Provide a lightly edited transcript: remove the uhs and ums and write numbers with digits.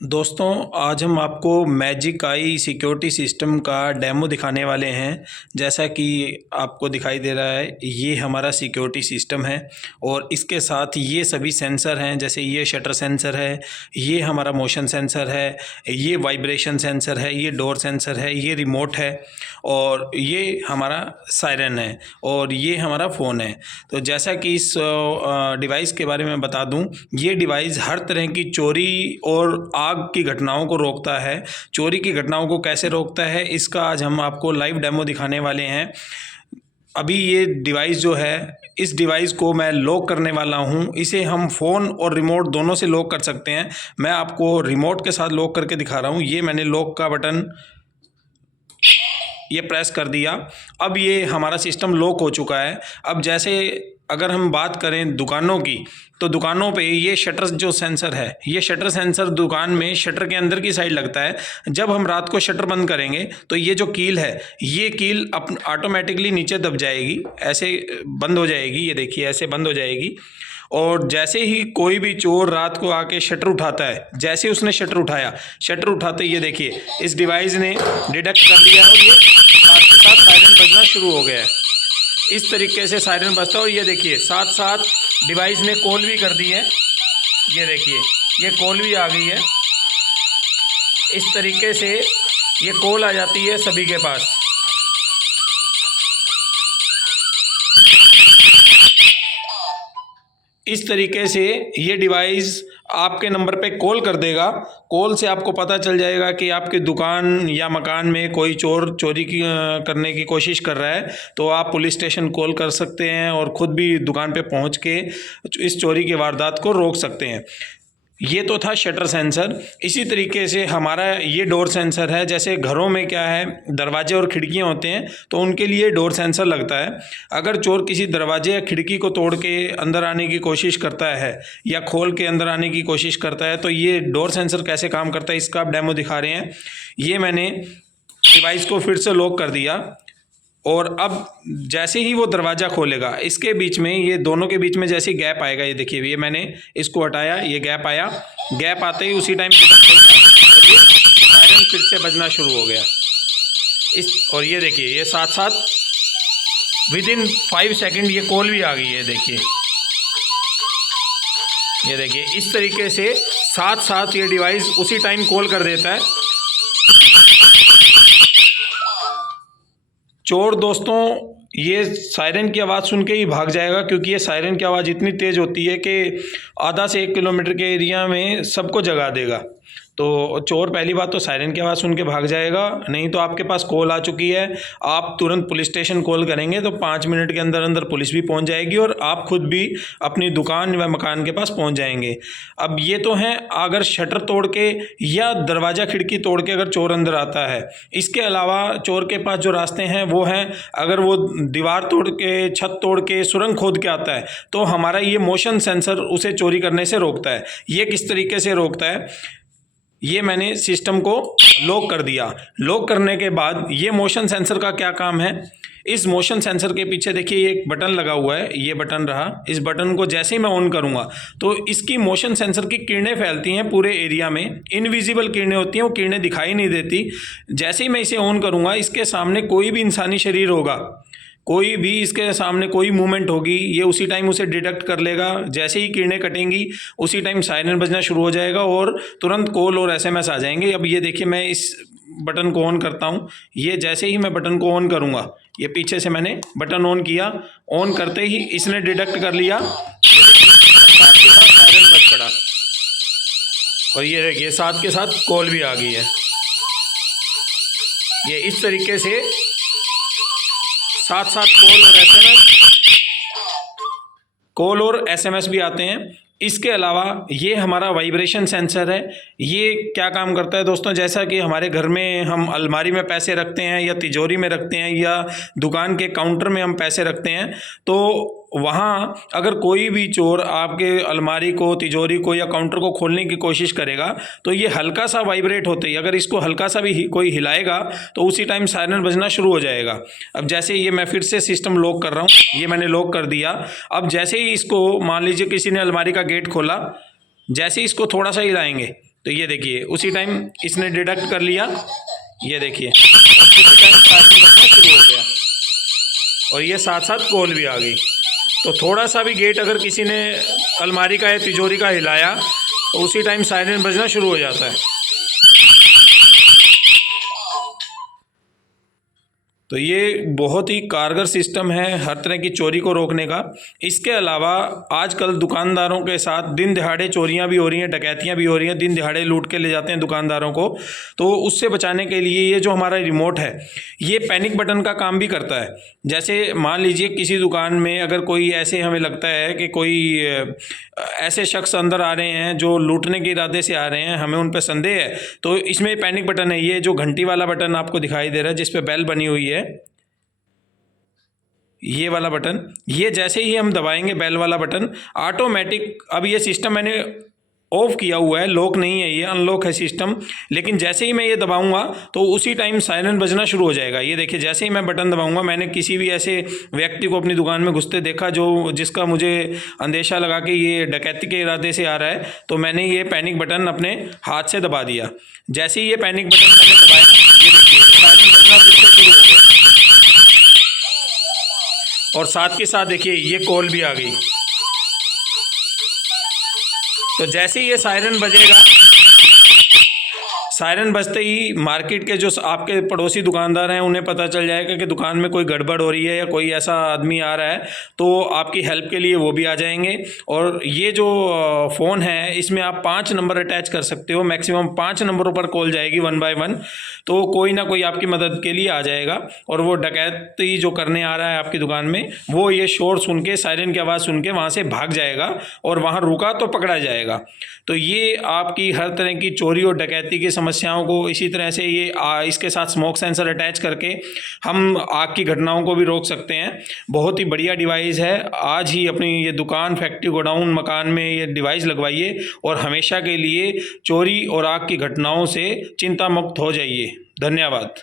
दोस्तों, आज हम आपको मैजिक आई सिक्योरिटी सिस्टम का डेमो दिखाने वाले हैं। जैसा कि आपको दिखाई दे रहा है, ये हमारा सिक्योरिटी सिस्टम है और इसके साथ ये सभी सेंसर हैं। जैसे ये शटर सेंसर है, ये हमारा मोशन सेंसर है, ये वाइब्रेशन सेंसर है, ये डोर सेंसर है, ये रिमोट है और ये हमारा सायरन है और ये हमारा फ़ोन है। तो जैसा कि इस डिवाइस के बारे में बता दूं, ये डिवाइस हर तरह की चोरी और आग की घटनाओं को रोकता है। चोरी की घटनाओं को कैसे रोकता है, इसका आज हम आपको लाइव डेमो दिखाने वाले हैं। अभी ये डिवाइस जो है, इस डिवाइस को मैं लॉक करने वाला हूँ। इसे हम फ़ोन और रिमोट दोनों से लॉक कर सकते हैं। मैं आपको रिमोट के साथ लॉक करके दिखा रहा हूँ। ये मैंने लॉक का बटन ये प्रेस कर दिया। अब ये हमारा सिस्टम लॉक हो चुका है। अब जैसे अगर हम बात करें दुकानों की, तो दुकानों पे ये शटर जो सेंसर है, ये शटर सेंसर दुकान में शटर के अंदर की साइड लगता है। जब हम रात को शटर बंद करेंगे तो ये जो कील है, ये कील ऑटोमेटिकली नीचे दब जाएगी, ऐसे बंद हो जाएगी। ये देखिए, ऐसे बंद हो जाएगी। और जैसे ही कोई भी चोर रात को आके शटर उठाता है, जैसे उसने शटर उठाया, शटर उठाते ये देखिए इस डिवाइस ने डिटेक्ट कर लिया है और ये साथ के साथ सायरन बजना शुरू हो गया है। इस तरीके से सायरन बजता है और ये देखिए साथ साथ डिवाइस ने कॉल भी कर दी है। ये देखिए, ये कॉल भी आ गई है। इस तरीके से ये कॉल आ जाती है सभी के पास। इस तरीके से ये डिवाइस आपके नंबर पे कॉल कर देगा। कॉल से आपको पता चल जाएगा कि आपकी दुकान या मकान में कोई चोर चोरी करने की कोशिश कर रहा है। तो आप पुलिस स्टेशन कॉल कर सकते हैं और ख़ुद भी दुकान पे पहुंच के इस चोरी की वारदात को रोक सकते हैं। ये तो था शटर सेंसर। इसी तरीके से हमारा ये डोर सेंसर है। जैसे घरों में क्या है, दरवाजे और खिड़कियां होते हैं, तो उनके लिए डोर सेंसर लगता है। अगर चोर किसी दरवाजे या खिड़की को तोड़ के अंदर आने की कोशिश करता है या खोल के अंदर आने की कोशिश करता है, तो ये डोर सेंसर कैसे काम करता है, इसका आप डेमो दिखा रहे हैं। ये मैंने डिवाइस को फिर से लॉक कर दिया और अब जैसे ही वो दरवाज़ा खोलेगा, इसके बीच में, ये दोनों के बीच में जैसे गैप आएगा, ये देखिए, ये मैंने इसको हटाया, ये गैप आया। गैप आते ही उसी टाइम और ये सायरन फिर से बजना शुरू हो गया। और ये देखिए, ये साथ साथ विदिन 5 सेकंड ये कॉल भी आ गई है। देखिए, ये देखिए, इस तरीके से साथ साथ ये डिवाइस उसी टाइम कॉल कर देता है। चोर दोस्तों ये सायरन की आवाज़ सुन के ही भाग जाएगा, क्योंकि ये सायरन की आवाज़ इतनी तेज़ होती है कि आधा से 1 किलोमीटर के एरिया में सबको जगा देगा। तो चोर पहली बात तो सायरन की आवाज़ सुन के भाग जाएगा। नहीं तो आपके पास कॉल आ चुकी है, आप तुरंत पुलिस स्टेशन कॉल करेंगे तो 5 मिनट के अंदर अंदर पुलिस भी पहुंच जाएगी और आप खुद भी अपनी दुकान व मकान के पास पहुंच जाएंगे। अब ये तो हैं अगर शटर तोड़ के या दरवाज़ा खिड़की तोड़ के अगर चोर अंदर आता है। इसके अलावा चोर के पास जो रास्ते हैं वो हैं, अगर वो दीवार तोड़ के, छत तोड़ के, सुरंग खोद के आता है, तो हमारा ये मोशन सेंसर उसे चोरी करने से रोकता है। ये किस तरीके से रोकता है, ये मैंने सिस्टम को लॉक कर दिया। लॉक करने के बाद ये मोशन सेंसर का क्या काम है, इस मोशन सेंसर के पीछे देखिए एक बटन लगा हुआ है, ये बटन रहा। इस बटन को जैसे ही मैं ऑन करूंगा तो इसकी मोशन सेंसर की किरणें फैलती हैं पूरे एरिया में। इनविजिबल किरणें होती हैं, वो किरणें दिखाई नहीं देती। जैसे ही मैं इसे ऑन करूंगा, इसके सामने कोई भी इंसानी शरीर होगा, कोई भी इसके सामने कोई मूवमेंट होगी, ये उसी टाइम उसे डिटेक्ट कर लेगा। जैसे ही किरणें कटेंगी उसी टाइम सायरन बजना शुरू हो जाएगा और तुरंत कॉल और एसएमएस आ जाएंगे। अब ये देखिए, मैं इस बटन को ऑन करता हूँ। ये जैसे ही मैं बटन को ऑन करूँगा, ये पीछे से मैंने बटन ऑन किया, ऑन करते ही इसने डिटेक्ट कर लिया, साथ के साथ सायरन बज पड़ा और ये देखिए साथ के साथ कॉल भी आ गई है। ये इस तरीके से साथ साथ कॉल और एसएमएस भी आते हैं। इसके अलावा ये हमारा वाइब्रेशन सेंसर है। ये क्या काम करता है दोस्तों, जैसा कि हमारे घर में हम अलमारी में पैसे रखते हैं या तिजोरी में रखते हैं या दुकान के काउंटर में हम पैसे रखते हैं, तो वहाँ अगर कोई भी चोर आपके अलमारी को, तिजोरी को या काउंटर को खोलने की कोशिश करेगा, तो ये हल्का सा वाइब्रेट होते ही अगर इसको हल्का सा भी कोई हिलाएगा तो उसी टाइम सायरन बजना शुरू हो जाएगा। अब जैसे ये मैं फिर से सिस्टम लॉक कर रहा हूँ, ये मैंने लॉक कर दिया। अब जैसे ही इसको मान लीजिए किसी ने अलमारी का गेट खोला, जैसे ही इसको थोड़ा सा हिलाएंगे तो ये देखिए उसी टाइम इसने डिडक्ट कर लिया, ये देखिए उसी टाइम सायरन बजना शुरू हो गया और ये साथ साथ कॉल भी आ गई। तो थोड़ा सा भी गेट अगर किसी ने अलमारी का या तिजोरी का हिलाया तो उसी टाइम सायरन बजना शुरू हो जाता है। तो ये बहुत ही कारगर सिस्टम है हर तरह की चोरी को रोकने का। इसके अलावा आजकल दुकानदारों के साथ दिन दिहाड़े चोरियां भी हो रही हैं, डकैतियां भी हो रही हैं, दिन दिहाड़े लूट के ले जाते हैं दुकानदारों को। तो उससे बचाने के लिए ये जो हमारा रिमोट है ये पैनिक बटन का काम भी करता है। जैसे मान लीजिए किसी दुकान में अगर कोई ऐसे हमें लगता है कि कोई ऐसे शख्स अंदर आ रहे हैं जो लूटने के इरादे से आ रहे हैं, हमें उन पर संदेह है, तो इसमें पैनिक बटन है। ये जो घंटी वाला बटन आपको दिखाई दे रहा है जिस पे बेल बनी हुई है, ये वाला बटन, ये जैसे ही हम दबाएंगे बेल वाला बटन ऑटोमेटिक, अब ये सिस्टम मैंने ऑफ किया हुआ है, लॉक नहीं है, ये अनलॉक है सिस्टम, लेकिन जैसे ही मैं ये दबाऊंगा तो उसी टाइम सायरन बजना शुरू हो जाएगा। ये देखिए जैसे ही मैं बटन दबाऊंगा, मैंने किसी भी ऐसे व्यक्ति को अपनी दुकान में घुसते देखा जिसका मुझे अंदेशा लगा कि ये डकैती के इरादे से आ रहा है, तो मैंने ये पैनिक बटन अपने हाथ से दबा दिया। जैसे ही ये पैनिक बटन मैंने दबाया, ये देखिए सायरन बजना फिर से शुरू हो गया और साथ के साथ देखिए ये कॉल भी आ गई। तो जैसे ही ये सायरन बजेगा, सायरन बजते ही मार्केट के जो आपके पड़ोसी दुकानदार हैं उन्हें पता चल जाएगा कि दुकान में कोई गड़बड़ हो रही है या कोई ऐसा आदमी आ रहा है, तो आपकी हेल्प के लिए वो भी आ जाएंगे। और ये जो फ़ोन है इसमें आप 5 नंबर अटैच कर सकते हो, मैक्सिमम 5 नंबरों पर कॉल जाएगी 1 बाय 1, तो कोई ना कोई आपकी मदद के लिए आ जाएगा। और वो डकैती जो करने आ रहा है आपकी दुकान में, वो ये शोर सुन के, सायरन की आवाज़ सुन के वहाँ से भाग जाएगा और वहाँ रुका तो पकड़ा जाएगा। तो ये आपकी हर तरह की चोरी और डकैती की समस्याओं को, इसी तरह से ये इसके साथ स्मोक सेंसर अटैच करके हम आग की घटनाओं को भी रोक सकते हैं। बहुत ही बढ़िया डिवाइस है। आज ही अपनी ये दुकान, फैक्ट्री, गोडाउन, मकान में ये डिवाइस लगवाइए और हमेशा के लिए चोरी और आग की घटनाओं से चिंता मुक्त हो जाइए। धन्यवाद।